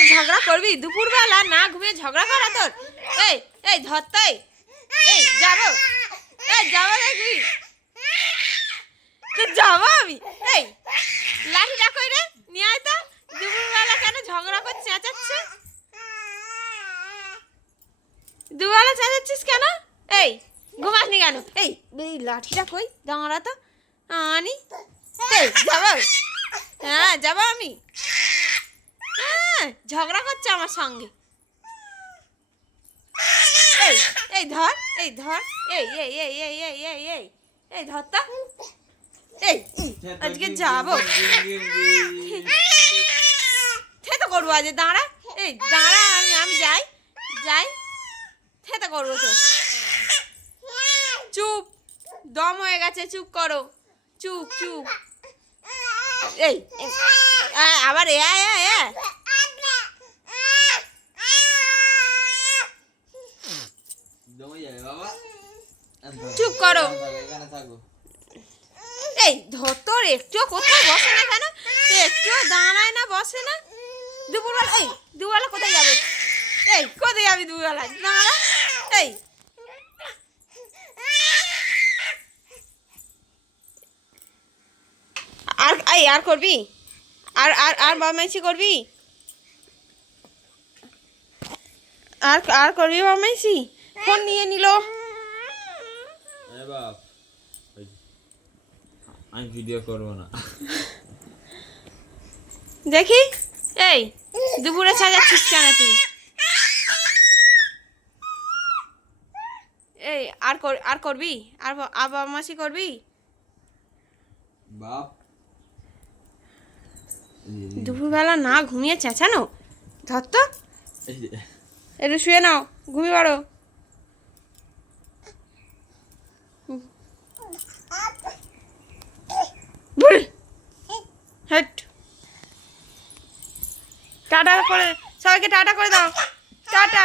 আর ঝগড়া করবি দুপুরবেলা না ঘুমিয়ে ঝগড়া করা তোর? এই এই ধর তো, এই যাবো, এই যাবো দেখবি তো যাবো আমি। এই লাঠিটা কই রে, নিয়ে আয় তো। দুপুরবেলা কেন ঝগড়া করছিস, চেঁচাচ্ছে? দুবেলা চেঁচাচ্ছিস কেন? এই ঘুমাসনি কেন? এই এই লাঠিটা কই, দাঁড়া তো আনি। এই যাবো, হ্যাঁ যাবো আমি। হ্যাঁ ঝগড়া করছে আমার সঙ্গে। এই এই ধর, এই ধর, এই এই এই এই এই এই এই এই ধর তো। এই আজকে যাবো, থেতো করবো আজ, দাঁড়া। এই দাঁড়া, আমি যাই যাই, থেতো করবো তো। চুপ, দম হয়ে গেছে, চুপ করো, চুপ চুপ। এই আবার চুপ করো। এই ধর তোর একটুও কোথাও বসে না কেন, একটুও দাঁড়ায় না, বসে না দুপুরবেলা। এই দুবেলা কোথায় যাবে? এই কোথায় যাবি দুবেলা, দাঁড়া। এই আর এই আর করবি, আর আর আর বদমাইশি করবি, আর আর করবি বদমাইশি? ফোন নিয়ে নিল। আমি ভিডিও করব না দেখি। এই দুপুরে সাজাচ্ছিস কেন তুই? এই আর করবি, আর বদমাইশি করবি? বাপ দুপুরবেলা না ঘুমিয়ে চেঁচানো, ধর তো। একটু শুয়ে নাও, ঘুমিয়ে পড়ো। হেট, টাটা করে সবাইকে, টাটা করে দাও, টাটা।